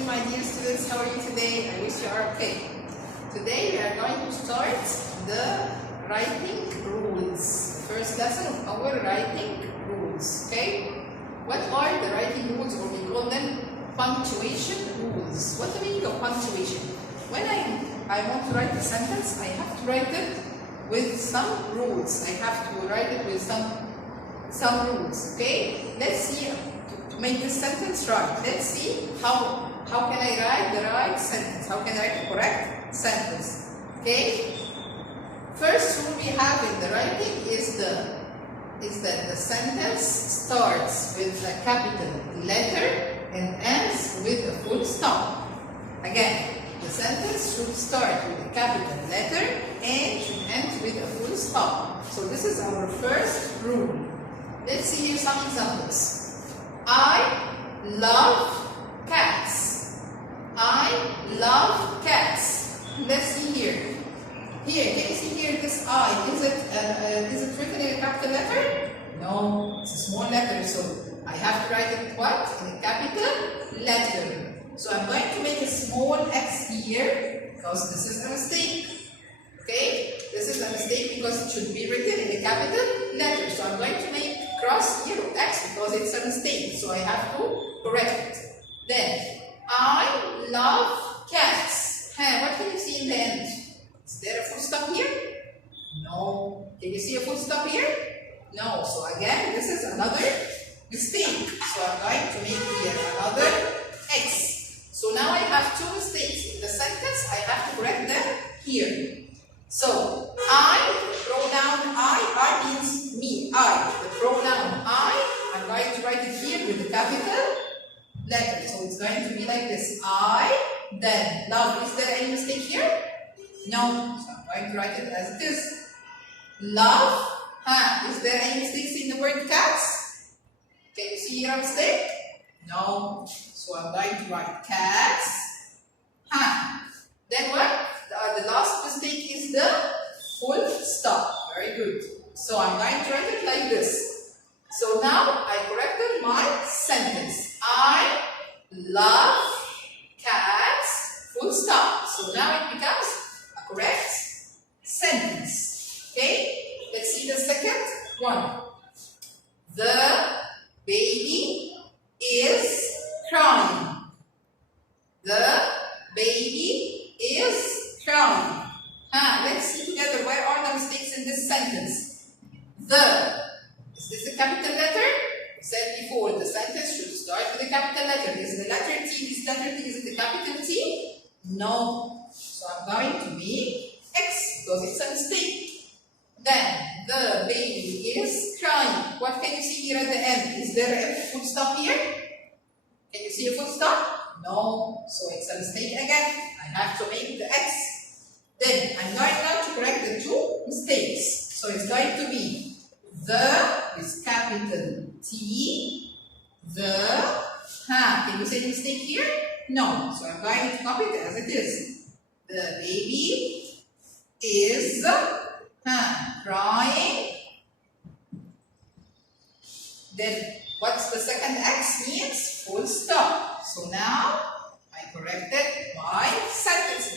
morning, my dear students. How are you today? I wish you are okay. Today we are going to start the writing rules. The first lesson of our writing rules. Okay? What are the writing rules, or we call them punctuation rules? What do we mean of punctuation? When I want to write a sentence, I have to write it with some rules. I have to write it with some rules. Okay? Let's see. Make this sentence right. Let's see how can I write the right sentence? How can I write the correct sentence? Okay. First rule we have in the writing is that the sentence starts with a capital letter and ends with a full stop. Again, the sentence should start with a capital letter and should end with a full stop. So this is our first rule. Let's see here some examples. I love cats. I love cats. Let's see here. Here, can you see here this I? Is it written in a capital letter? No, it's a small letter, so I have to write it what? In a capital letter. So I'm going to make a small X here because this is a mistake. Okay? This is a mistake because it should be written in a capital letter. So I'm going to make cross here with X because it's a mistake. So I have to correct it. Then, I love cats. What can you see in the end? Is there a full stop here? No. Can you see a full stop here? No. So again, this is another mistake. So I'm going to make here another X. So now I have two mistakes in the sentence. I have to correct them here. So, pronoun I means me, I. The pronoun I'm going to write it here with the capital letter. So it's going to be like this. I, then, love. Is there any mistake here? No. So I'm going to write it as it is. Love, Is there any mistakes in the word cats? Can you see here a mistake? No. So I'm going to write cats, Then what? The last mistake is the full stop. Very good. So I'm going to write it like this. So now I corrected my sentence. I love cats, full stop. So now it becomes a correct sentence. Okay? Let's see the second one. The baby is crying. The baby is crying. Let's see together where are the mistakes in this sentence. Is this a capital letter? We said before the sentence should start with a capital letter. Is the letter T, this letter T, is it a capital T? No. So I'm going to make X because it's a mistake. Then the baby is crying. What can you see here at the end? Is there a full stop here? Can you see a full stop? No. So it's a mistake again. I have to make the X. Then I'm going now to correct the two mistakes. So it's going to be the with capital T. The. Can you see the mistake here? No. So I'm going to copy it as it is. The baby is crying. Then what's the second X means? Full stop. So now I corrected my sentence.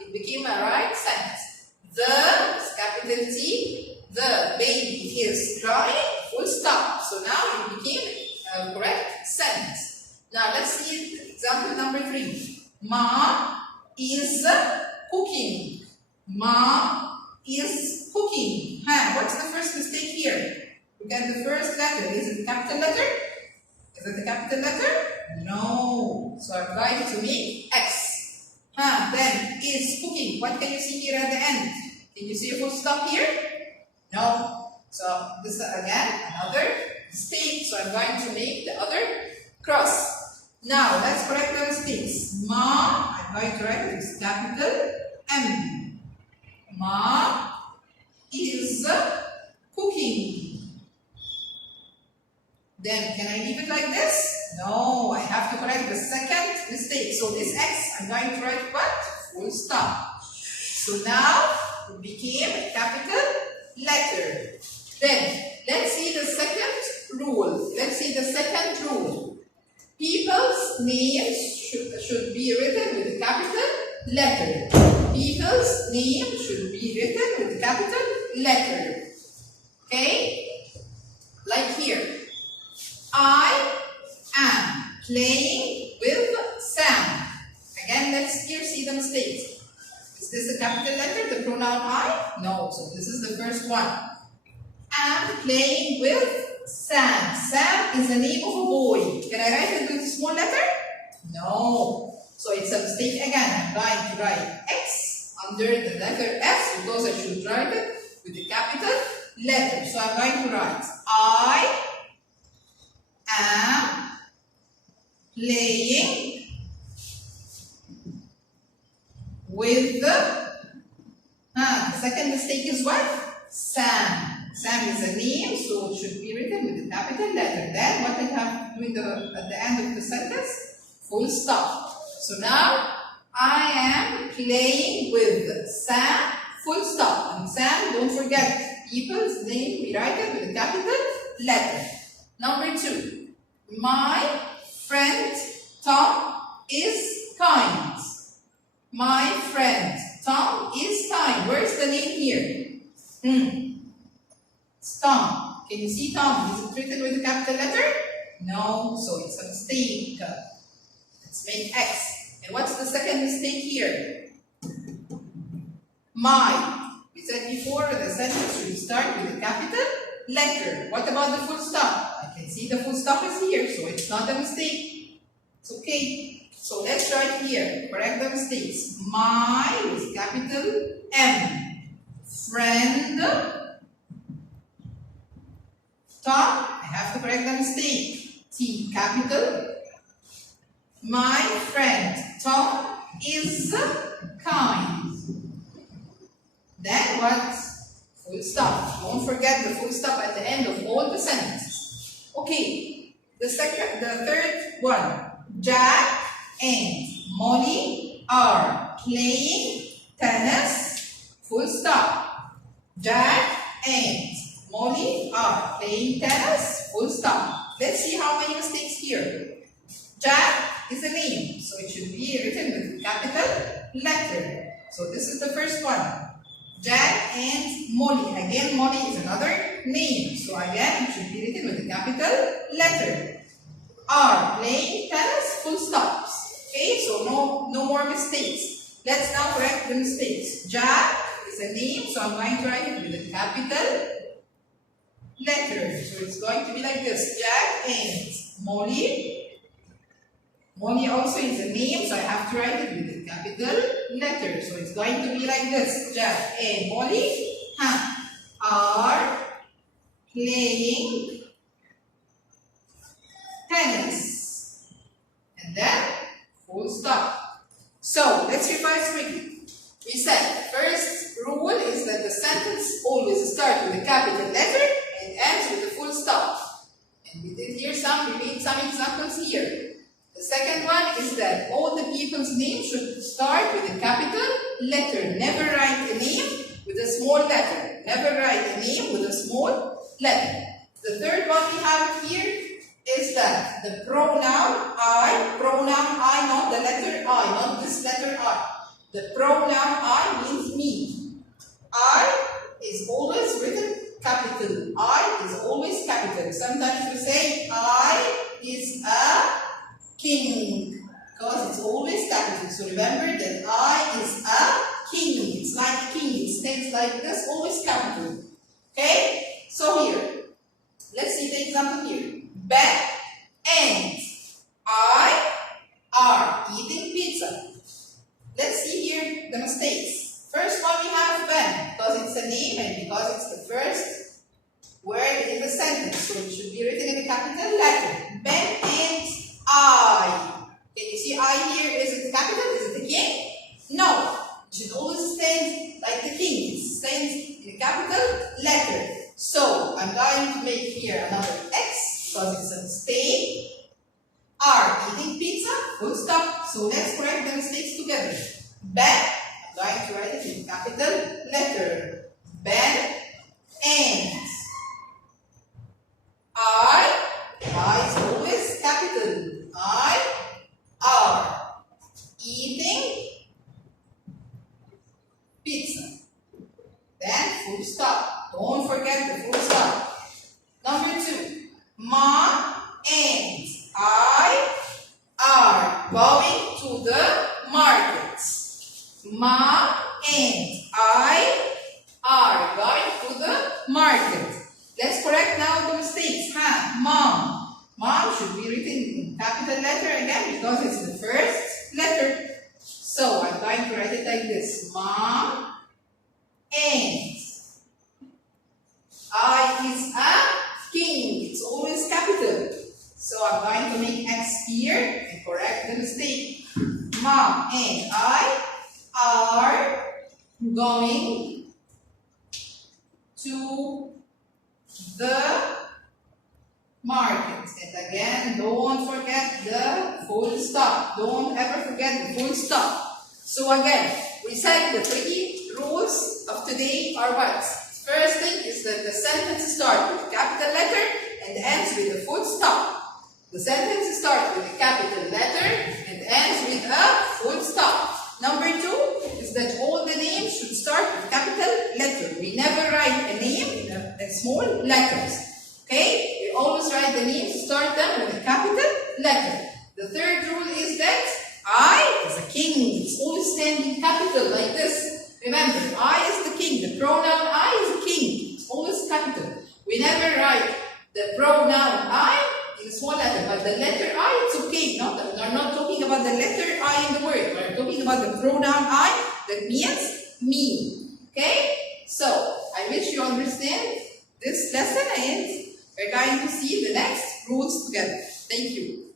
It became a right sentence. The is capital T. The baby is crying. Full stop. So now it became a correct sentence. Now let's see example number 3. Mom is cooking. Mom is cooking. What's the first mistake here? Look at the first letter. Is it a capital letter? Is it a capital letter? No. So I'm going to make X. Then is cooking. What can you see here at the end? Can you see a full stop here? No. So this is again another mistake. So I'm going to make the other cross. Now let's correct the mistakes. Mom, I'm going to write it with capital M. Mom is cooking. Then can I leave it like this? No, I have to correct the second mistake. So this X, I'm going to write what? Full stop. So now it became a capital letter. Then let's see the second rule. People's names should be written with a capital letter. People's name should be written with a capital letter. Okay? Like here. I am playing with Sam. Again, let's here see the mistakes. Is this a capital letter, the pronoun I? No, so this is the first one. I'm playing with Sam. Sam is the name of a boy. Can I write it with a small letter? No. So it's a mistake again. I'm going to write X under the letter S because I should write it with a capital letter. So I'm going to write I am playing with the second mistake is what? Sam. Sam is a name, so it should be written with a capital letter. Then what I have to do at the end of the sentence? Full stop. So now I am playing with Sam, full stop. And Sam, don't forget, people's name, we write it with a capital letter. Number 2. My friend Tom is kind. My friend Tom is kind. Where's the name here? It's Tom. Can you see Tom? Is it written with a capital letter? No, so it's a mistake. Let's make X. And what's the second mistake here? My. We said before the sentence should start with a capital letter. What about the full stop? I can see the full stop is here, so it's not a mistake. It's okay. So let's write here. Correct the mistakes. My with capital M. Friend Tom. I have to correct the mistake. T capital. My friend Tom is kind. Then what? Full stop. Don't forget the full stop at the end of all the sentences. Okay. The third one. Jack and Molly are playing tennis. Full stop. Jack and Molly are playing tennis. Full stop. Let's see how many mistakes here. Jack is a name, so it should be written with a capital letter. So this is the first one. Jack and Molly. Again, Molly is another name. So again, it should be written with a capital letter. Are playing tennis. Full stops. Okay, so no more mistakes. Let's now correct the mistakes. Jack is a name, so I'm going to write it with a capital letter. So it's going to be like this. Jack and Molly. Molly also is a name, so I have to write it with a capital letter. So it's going to be like this. Jack and Molly are playing tennis. And then full stop. So let's revise quickly. We said first rule is that the sentence always starts with a capital letter and ends with a full stop. And we did here we made some examples here. The second one is that all the people's names should start with a capital letter. Never write a name with a small letter. Never write a name with a small letter. The third one we have here is that the pronoun I, not the letter I, not this letter I. The pronoun I means me. I is always written capital. I is always capital. Sometimes we say I is a king, because it's always capital. So remember that I is a king. It's like a king. It stands like this, always capital. Okay? So here, let's see the example here. Ben and I are eating pizza. Let's see here the mistakes. First one we have Ben, because it's a name and because it's the first word in the sentence. So it should be written in a capital letter. Ben and I. Can you see I here? Is it capital? Is it a king? No. It should always stand like the king. It stands in a capital letter. So I'm going to make here another X because it's a mistake. Are eating pizza. Full stop. So let's correct the mistakes together. Ben. I'm going to write it in capital letter. Ben and I is always capital. I are Mom and I are going to the market. Let's correct now the mistakes. Mom. Mom should be written in capital letter again because it's the first letter. So I'm going to write it like this. Mom and I is a king. It's always capital. So I'm going to make X here and correct the mistake. Mom and I are going to the market. And again, don't forget the full stop. Don't ever forget the full stop. So again, we said the 3 rules of today are what? First thing is that the sentence starts with a capital letter and ends with a full stop. The sentence starts with a capital letter and ends with a full stop. Number 2 is that all the names should start with capital letter. We never write a name in small letters. Okay? We always write the names, start them with a capital letter. The third rule is that I is a king. It's always standing capital like this. Remember, I is the king. The pronoun I is a king. It's always capital. We never write the pronoun I in a small letter, but the letter I, it's okay. We're not talking about the letter I in the word. We're talking about the pronoun I that means me. Okay? So, I wish you understand this lesson and we're going to see the next rules together. Thank you.